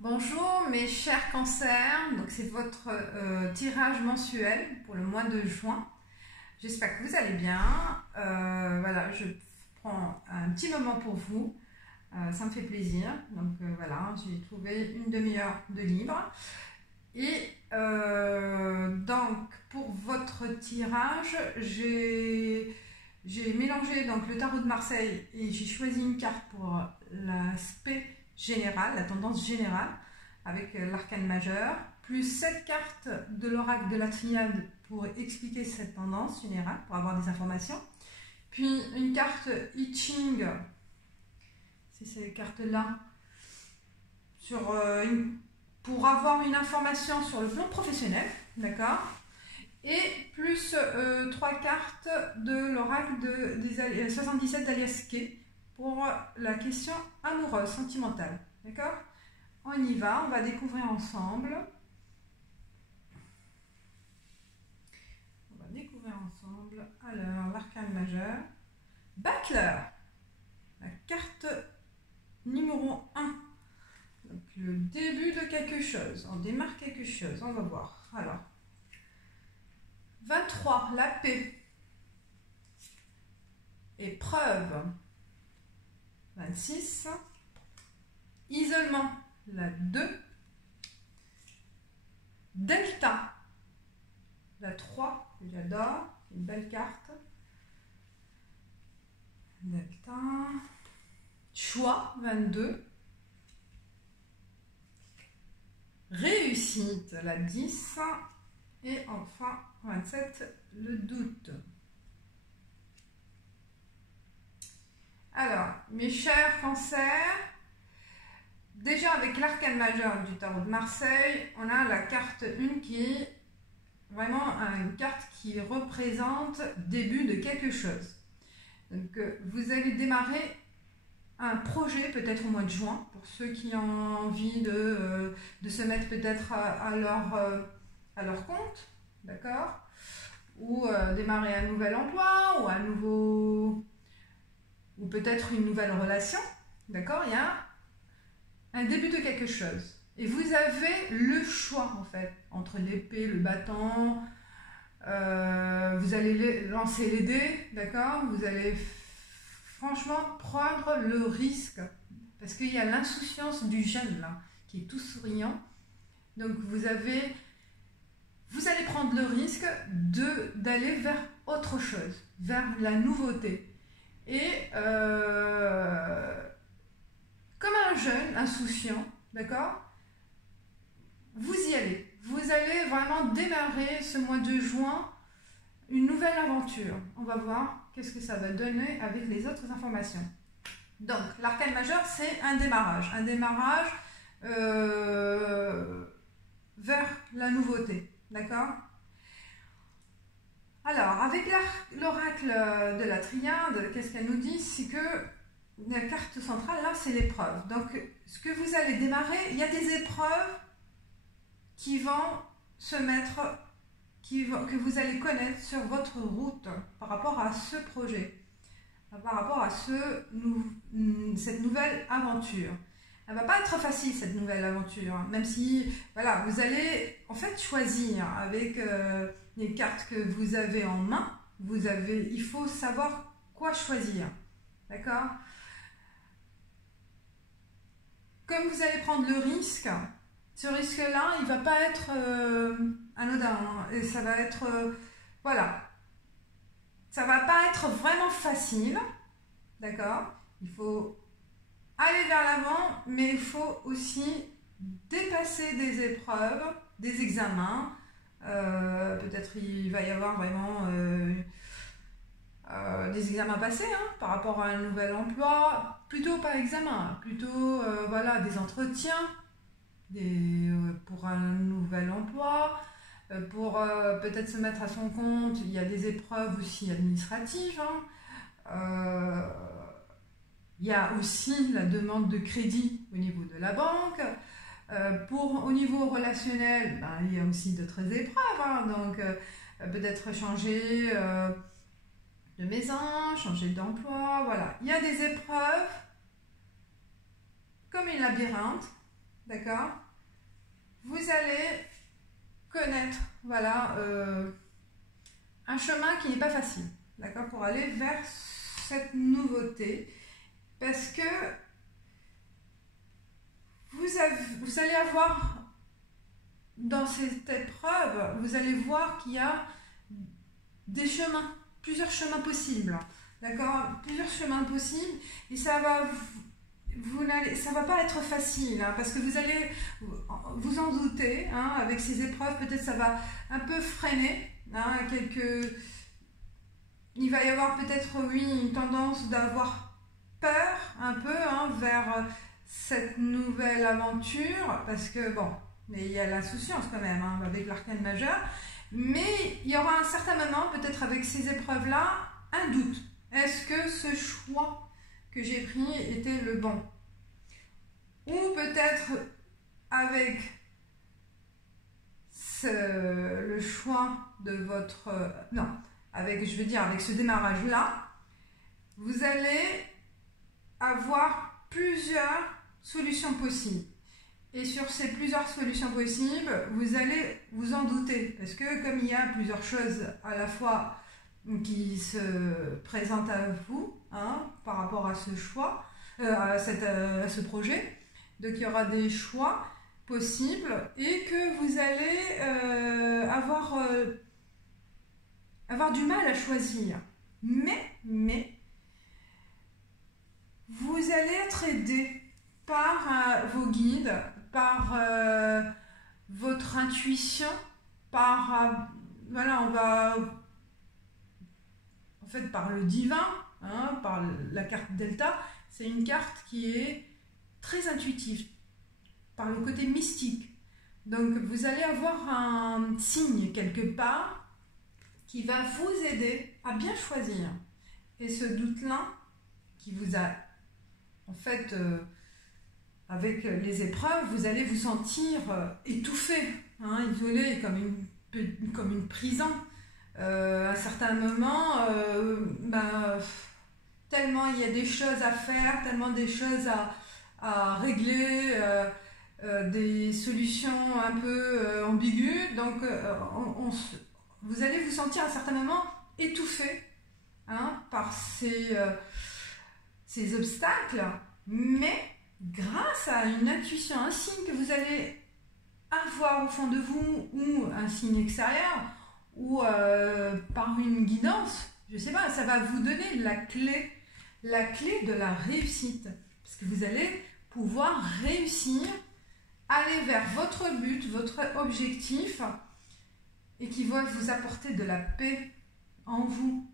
Bonjour mes chers cancers, donc c'est votre tirage mensuel pour le mois de juin. J'espère que vous allez bien. Voilà, je prends un petit moment pour vous, ça me fait plaisir. Donc voilà, j'ai trouvé une demi-heure de libre. Et donc pour votre tirage, j'ai mélangé donc le tarot de Marseille et j'ai choisi une carte pour l'aspect général, la tendance générale, avec l'arcane majeur, plus 7 cartes de l'oracle de la triade pour expliquer cette tendance générale, pour avoir des informations. Puis une carte I Ching, c'est ces cartes-là, pour avoir une information sur le plan professionnel, d'accord? Et plus 3 cartes de l'oracle des 77 d'Alias Kay pour la question amoureuse, sentimentale. D'accord? On y va, on va découvrir ensemble. On va découvrir ensemble. Alors, l'arcane majeur. Battler, la carte numéro 1. Donc, le début de quelque chose. On démarre quelque chose, on va voir. Alors, 23, la paix. Épreuve. 26, isolement, la 2, delta, la 3, que j'adore, une belle carte, delta, choix, 22, réussite, la 10, et enfin 27, le doute. Alors, mes chers cancers, déjà avec l'arcane majeur du tarot de Marseille, on a la carte 1 qui est vraiment une carte qui représente début de quelque chose. Donc, vous allez démarrer un projet peut-être au mois de juin, pour ceux qui ont envie de se mettre peut-être à leur compte, d'accord? Ou démarrer un nouvel emploi, ou un nouveau... ou peut-être une nouvelle relation, d'accord? Il y a un début de quelque chose. Et vous avez le choix, en fait, entre l'épée, le bâton. Vous allez lancer les dés, d'accord? Vous allez franchement prendre le risque. Parce qu'il y a l'insouciance du jeune, là, qui est tout souriant. Donc, vous allez prendre le risque d'aller vers autre chose, vers la nouveauté. Et comme un jeune insouciant, d'accord, vous y allez. Vous allez vraiment démarrer ce mois de juin une nouvelle aventure. On va voir qu'est-ce que ça va donner avec les autres informations. Donc, l'arcane majeur, c'est un démarrage. Un démarrage vers la nouveauté, d'accord? Alors, avec l'oracle de la triade, qu'est-ce qu'elle nous dit? C'est que la carte centrale, là, c'est l'épreuve. Donc, ce que vous allez démarrer, il y a des épreuves qui vont se mettre, que vous allez connaître sur votre route par rapport à ce projet, par rapport à cette nouvelle aventure. Elle ne va pas être facile, cette nouvelle aventure, même si, voilà, vous allez en fait choisir avec les cartes que vous avez en main. Il faut savoir quoi choisir, d'accord? Comme vous allez prendre le risque, ce risque-là, il ne va pas être anodin, hein, et ça va être, voilà, ça ne va pas être vraiment facile, d'accord? Il faut aller vers l'avant, mais il faut aussi dépasser des épreuves, des examens. Peut-être il va y avoir vraiment des examens passés, hein, par rapport à un nouvel emploi, plutôt pas examen, plutôt voilà, des entretiens pour un nouvel emploi, pour peut-être se mettre à son compte. Il y a des épreuves aussi administratives, hein. Il y a aussi la demande de crédit au niveau de la banque. Au niveau relationnel, ben, il y a aussi d'autres épreuves, hein, donc peut-être changer de maison, changer d'emploi, voilà. Il y a des épreuves comme une labyrinthe, d'accord, vous allez connaître, voilà, un chemin qui n'est pas facile, d'accord, pour aller vers cette nouveauté, parce que vous allez avoir, dans cette épreuve, vous allez voir qu'il y a des chemins, plusieurs chemins possibles, d'accord, plusieurs chemins possibles, et ça va pas être facile, hein, parce que vous allez vous en douter, hein, avec ces épreuves, peut-être ça va un peu freiner, hein, il va y avoir peut-être, oui, une tendance d'avoir peur un peu, hein, vers cette nouvelle aventure, parce que bon, mais il y a l'insouciance quand même, hein, avec l'arcane majeur, mais il y aura un certain moment, peut-être avec ces épreuves-là, un doute. Est-ce que ce choix que j'ai pris était le bon? Ou peut-être avec le choix de votre... non, avec ce démarrage-là, vous allez avoir plusieurs solutions possibles. Et sur ces plusieurs solutions possibles, vous allez vous en douter. Parce que comme il y a plusieurs choses à la fois qui se présentent à vous, hein, par rapport à ce choix, à ce projet, donc il y aura des choix possibles et que vous allez avoir du mal à choisir. Mais vous allez être aidé par vos guides, par votre intuition, par par le divin, hein, par la carte Delta. C'est une carte qui est très intuitive, par le côté mystique. Donc vous allez avoir un signe quelque part qui va vous aider à bien choisir. Et ce doute-là qui vous a, en fait, avec les épreuves, vous allez vous sentir étouffé, hein, isolé, comme une prison. À un certain moment, tellement il y a des choses à faire, tellement des choses à régler, des solutions un peu ambiguës, donc vous allez vous sentir à un certain moment étouffé, hein, par ces obstacles, mais grâce à une intuition, un signe que vous allez avoir au fond de vous, ou un signe extérieur, ou par une guidance, je sais pas, ça va vous donner la clé de la réussite, parce que vous allez pouvoir réussir, aller vers votre but, votre objectif, et qui va vous apporter de la paix en vous.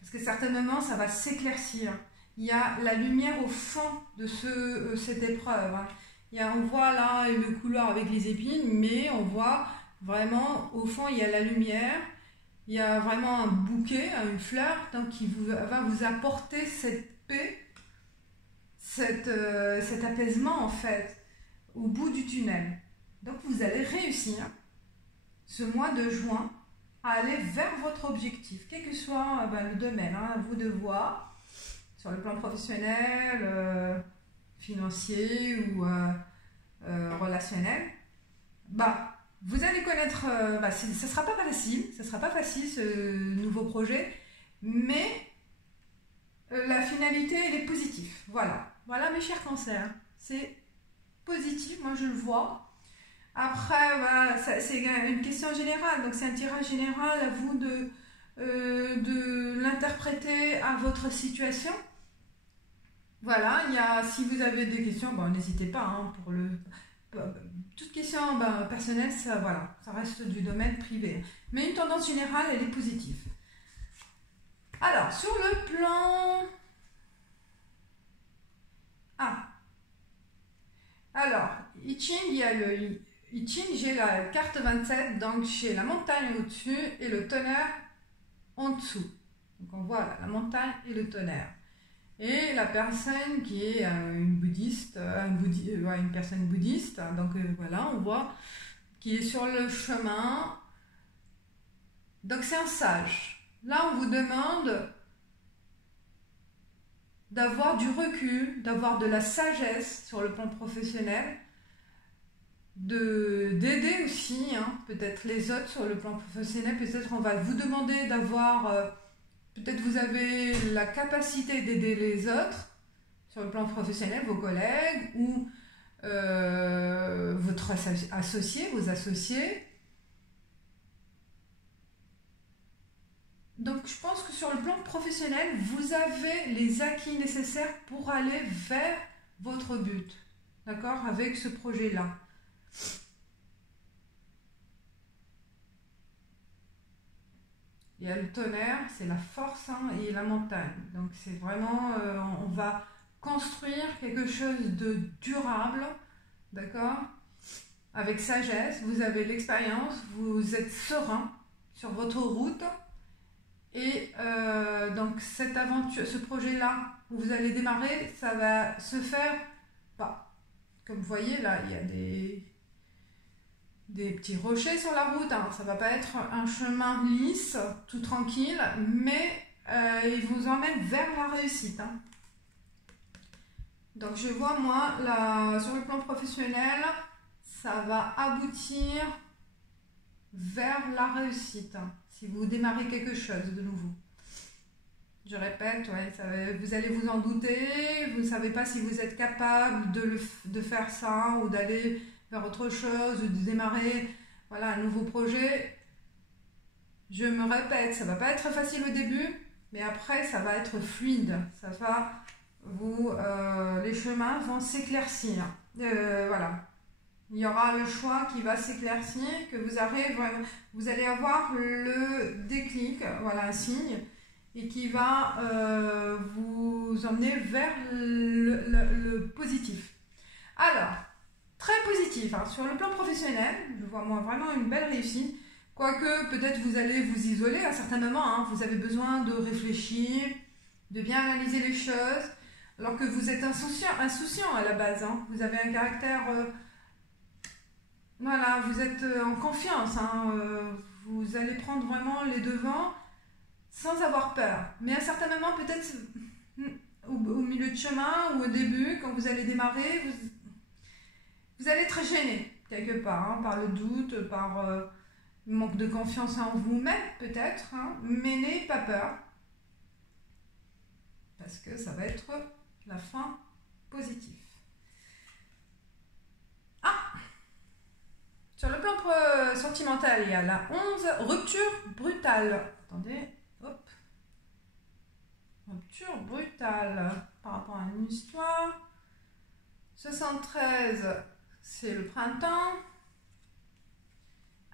Parce que certainement, ça va s'éclaircir. Il y a la lumière au fond de cette épreuve, hein. On voit là le couloir avec les épines, mais on voit vraiment au fond, il y a la lumière, il y a vraiment un bouquet, une fleur, donc qui va vous apporter cette paix, cet apaisement en fait, au bout du tunnel. Donc vous allez réussir ce mois de juin à aller vers votre objectif, quel que soit le domaine, hein, à vous de voir, sur le plan professionnel, financier ou relationnel. Vous allez connaître, ça sera pas facile ce nouveau projet, mais la finalité elle est positive. Voilà mes chers cancers, c'est positif, moi je le vois. Après, c'est une question générale, donc c'est un tirage général, à vous de l'interpréter à votre situation. Voilà, si vous avez des questions, n'hésitez pas, hein, toute question personnelle, ça reste du domaine privé. Mais une tendance générale, elle est positive. Alors, sur le plan... Alors, I Ching, il y a le I Ching, j'ai la carte 27, donc j'ai la montagne au-dessus et le tonnerre en dessous. Donc on voit la montagne et le tonnerre. Et la personne qui est une bouddhiste, une personne bouddhiste, donc voilà, on voit, qui est sur le chemin. Donc c'est un sage. Là, on vous demande d'avoir du recul, d'avoir de la sagesse sur le plan professionnel, d'aider aussi peut-être les autres sur le plan professionnel. Peut-être on va vous demander d'avoir, peut-être vous avez la capacité d'aider les autres sur le plan professionnel, vos collègues ou votre associé, vos associés. Donc je pense que sur le plan professionnel, vous avez les acquis nécessaires pour aller vers votre but, d'accord, avec ce projet-là. Il y a le tonnerre, c'est la force et la montagne. Donc c'est vraiment, on va construire quelque chose de durable, d'accord, avec sagesse. Vous avez l'expérience, vous êtes serein sur votre route. Et donc cette aventure, ce projet-là où vous allez démarrer, ça va se faire, comme vous voyez là, il y a des petits rochers sur la route, ça va pas être un chemin lisse, tout tranquille, mais il vous emmène vers la réussite. Donc je vois moi, là, sur le plan professionnel, ça va aboutir vers la réussite. Si vous démarrez quelque chose de nouveau. Je répète, vous allez vous en douter, vous ne savez pas si vous êtes capable de faire ça ou d'aller vers autre chose ou de démarrer un nouveau projet. Je me répète, ça ne va pas être facile au début, mais après ça va être fluide. Ça va les chemins vont s'éclaircir. Voilà. Il y aura le choix qui va s'éclaircir, que vous allez avoir le déclic, un signe, et qui va vous emmener vers le positif. Alors, très positif, sur le plan professionnel, je vois moi vraiment une belle réussite, quoique peut-être vous allez vous isoler à certains moments, vous avez besoin de réfléchir, de bien analyser les choses, alors que vous êtes insouciant à la base, vous avez un caractère... vous êtes en confiance, vous allez prendre vraiment les devants sans avoir peur. Mais à certains moments, peut-être au milieu de chemin ou au début, quand vous allez démarrer, vous allez être gêné quelque part, par le doute, par le manque de confiance en vous-même peut-être, mais n'ayez pas peur, parce que ça va être la fin positive. Sur le plan sentimental, il y a la 11, rupture brutale. Attendez, hop. Rupture brutale par rapport à une histoire. 73, c'est le printemps.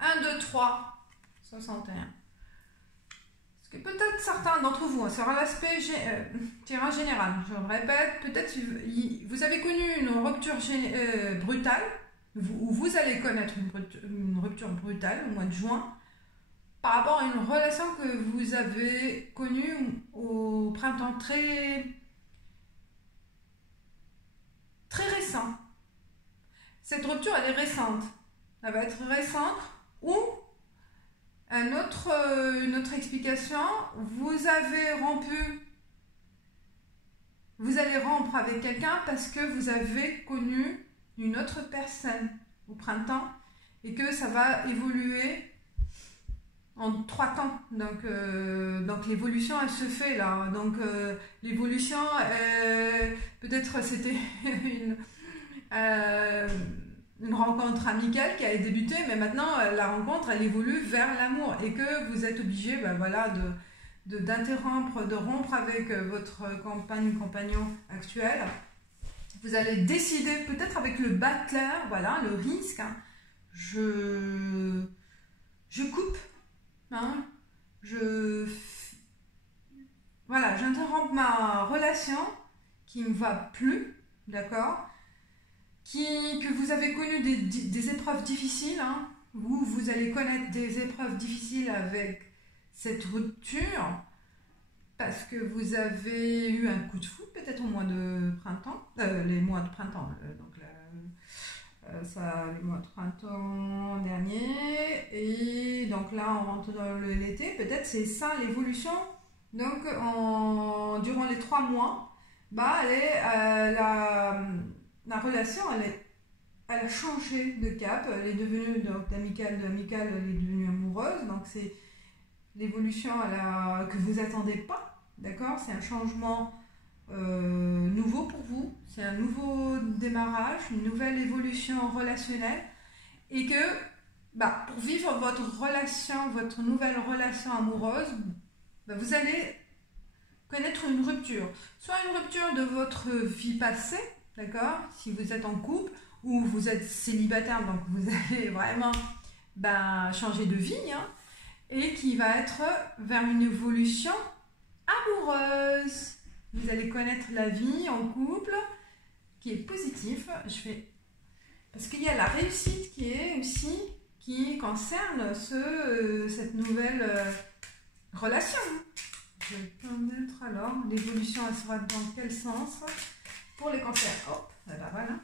1, 2, 3, 61. Parce que peut-être certains d'entre vous, sur l'aspect tirage général, je le répète, peut-être vous avez connu une rupture brutale, où vous allez connaître une rupture brutale au mois de juin par rapport à une relation que vous avez connue au printemps très récent. Cette rupture, elle est récente. Elle va être récente ou une autre explication, vous allez rompre avec quelqu'un parce que vous avez connu une autre personne au printemps et que ça va évoluer en 3 temps. Donc l'évolution, elle se fait là. Donc l'évolution, peut-être c'était une rencontre amicale qui a débuté, mais maintenant la rencontre, elle évolue vers l'amour et que vous êtes obligé d'interrompre, de rompre avec votre compagne ou compagnon actuel. Vous allez décider, peut-être avec le batteur, le risque, je coupe, j'interromps ma relation qui ne me va plus, d'accord, que vous avez connu des épreuves difficiles, où vous allez connaître des épreuves difficiles avec cette rupture, parce que vous avez eu un coup de foudre peut-être au mois de printemps, les mois de printemps, les mois de printemps dernier, et donc là on rentre dans l'été, peut-être c'est ça l'évolution. Donc durant les 3 mois, bah, la relation, elle a changé de cap. Elle est devenue d'amicale, elle est devenue amoureuse. Donc, c'est l'évolution que vous attendez pas. D'accord? C'est un changement nouveau pour vous. C'est un nouveau démarrage, une nouvelle évolution relationnelle. Et que, bah, pour vivre votre nouvelle relation amoureuse, bah, vous allez connaître une rupture. Soit une rupture de votre vie passée, d'accord, si vous êtes en couple, ou vous êtes célibataire, donc vous allez vraiment changer de vie, hein, et qui va être vers une évolution amoureuse. Vous allez connaître la vie en couple qui est positive. Parce qu'il y a la réussite qui concerne cette nouvelle relation. Je vais connaître alors l'évolution, elle sera dans quel sens pour les cancers. Hop, et ben voilà.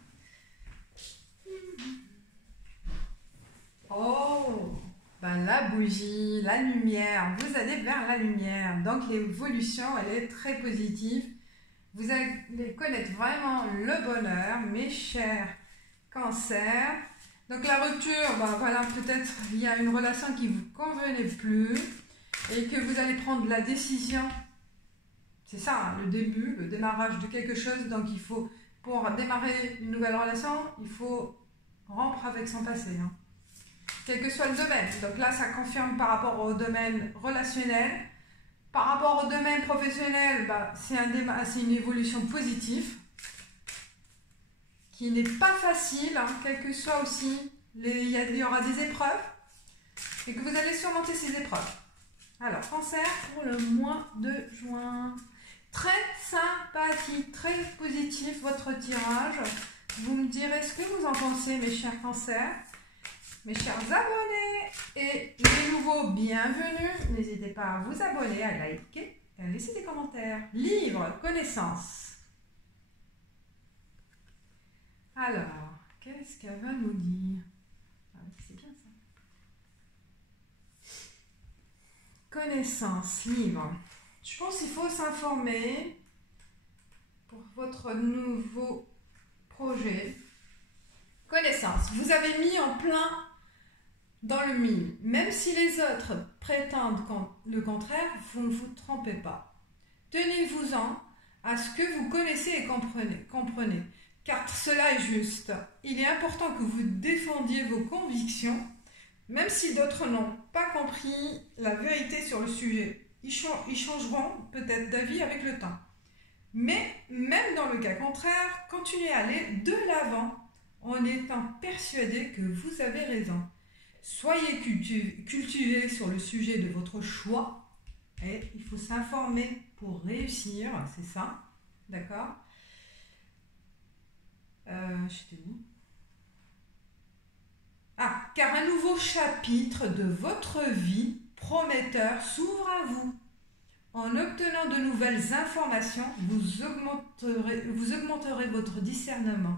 Oh, la bougie, la lumière, vous allez vers la lumière. Donc l'évolution, elle est très positive. Vous allez connaître vraiment le bonheur, mes chers cancers. Donc la rupture, peut-être il y a une relation qui ne vous convenait plus et que vous allez prendre la décision. C'est ça, hein, le début, le démarrage de quelque chose. Donc il faut, pour démarrer une nouvelle relation, il faut rompre avec son passé. Hein. Quel que soit le domaine. Donc là, ça confirme par rapport au domaine relationnel. Par rapport au domaine professionnel, c'est une évolution positive qui n'est pas facile, hein, quel que soit aussi, il y aura des épreuves et que vous allez surmonter ces épreuves. Alors, cancer pour le mois de juin. Très sympathique, très positif votre tirage. Vous me direz ce que vous en pensez, mes chers cancers. Mes chers abonnés et les nouveaux, bienvenus. N'hésitez pas à vous abonner, à liker et à laisser des commentaires. Livre, connaissance. Alors, qu'est-ce qu'elle va nous dire? C'est bien ça. Connaissance, livre. Je pense qu'il faut s'informer pour votre nouveau projet. Connaissance. Vous avez mis en plein dans le mille. Même si les autres prétendent le contraire, vous ne vous trompez pas. Tenez-vous-en à ce que vous connaissez et comprenez. Car cela est juste. Il est important que vous défendiez vos convictions, même si d'autres n'ont pas compris la vérité sur le sujet. Ils changeront peut-être d'avis avec le temps. Mais même dans le cas contraire, continuez à aller de l'avant en étant persuadé que vous avez raison. Soyez cultivés sur le sujet de votre choix et il faut s'informer pour réussir, c'est ça, d'accord? J'étais où? Car un nouveau chapitre de votre vie prometteur s'ouvre à vous. En obtenant de nouvelles informations, vous augmenterez votre discernement.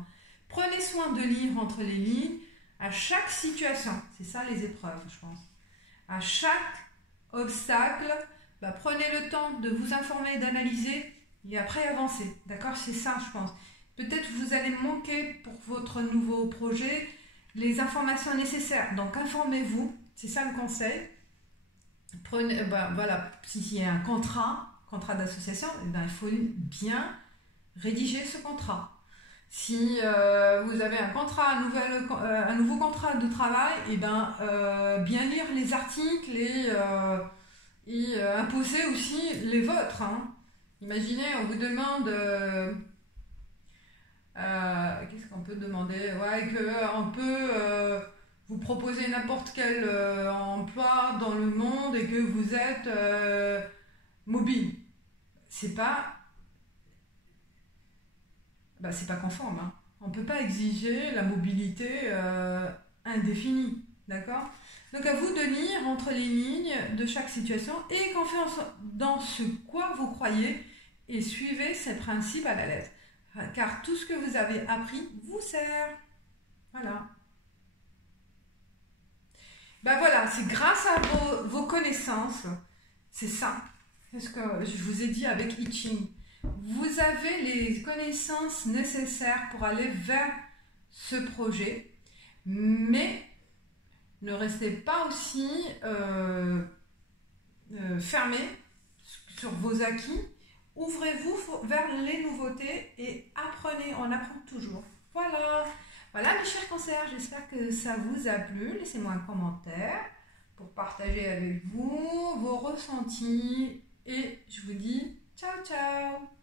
Prenez soin de lire entre les lignes à chaque situation. C'est ça les épreuves, je pense. À chaque obstacle, prenez le temps de vous informer, d'analyser et après avancer. D'accord? C'est ça, je pense. Peut-être vous allez manquer pour votre nouveau projet les informations nécessaires. Donc informez-vous, c'est ça le conseil. Prenez, s'il y a un contrat d'association, il faut bien rédiger ce contrat. Si vous avez un nouveau contrat de travail, bien lire les articles et imposer aussi les vôtres. Hein. Imaginez, on vous demande... qu'est-ce qu'on peut demander? On peut vous proposer n'importe quel emploi dans le monde et que vous êtes mobile. C'est pas conforme. Hein. On ne peut pas exiger la mobilité indéfinie. D'accord? Donc à vous de lire entre les lignes de chaque situation et confiance dans ce quoi vous croyez et suivez ces principes à la lettre. Car tout ce que vous avez appris vous sert. Voilà. C'est grâce à vos connaissances. C'est ça. C'est ce que je vous ai dit avec I Ching. vous avez les connaissances nécessaires pour aller vers ce projet, mais ne restez pas aussi fermé sur vos acquis. Ouvrez-vous vers les nouveautés et apprenez, on apprend toujours. Voilà, mes chers cancers, j'espère que ça vous a plu. Laissez-moi un commentaire pour partager avec vous vos ressentis et je vous dis ciao ciao.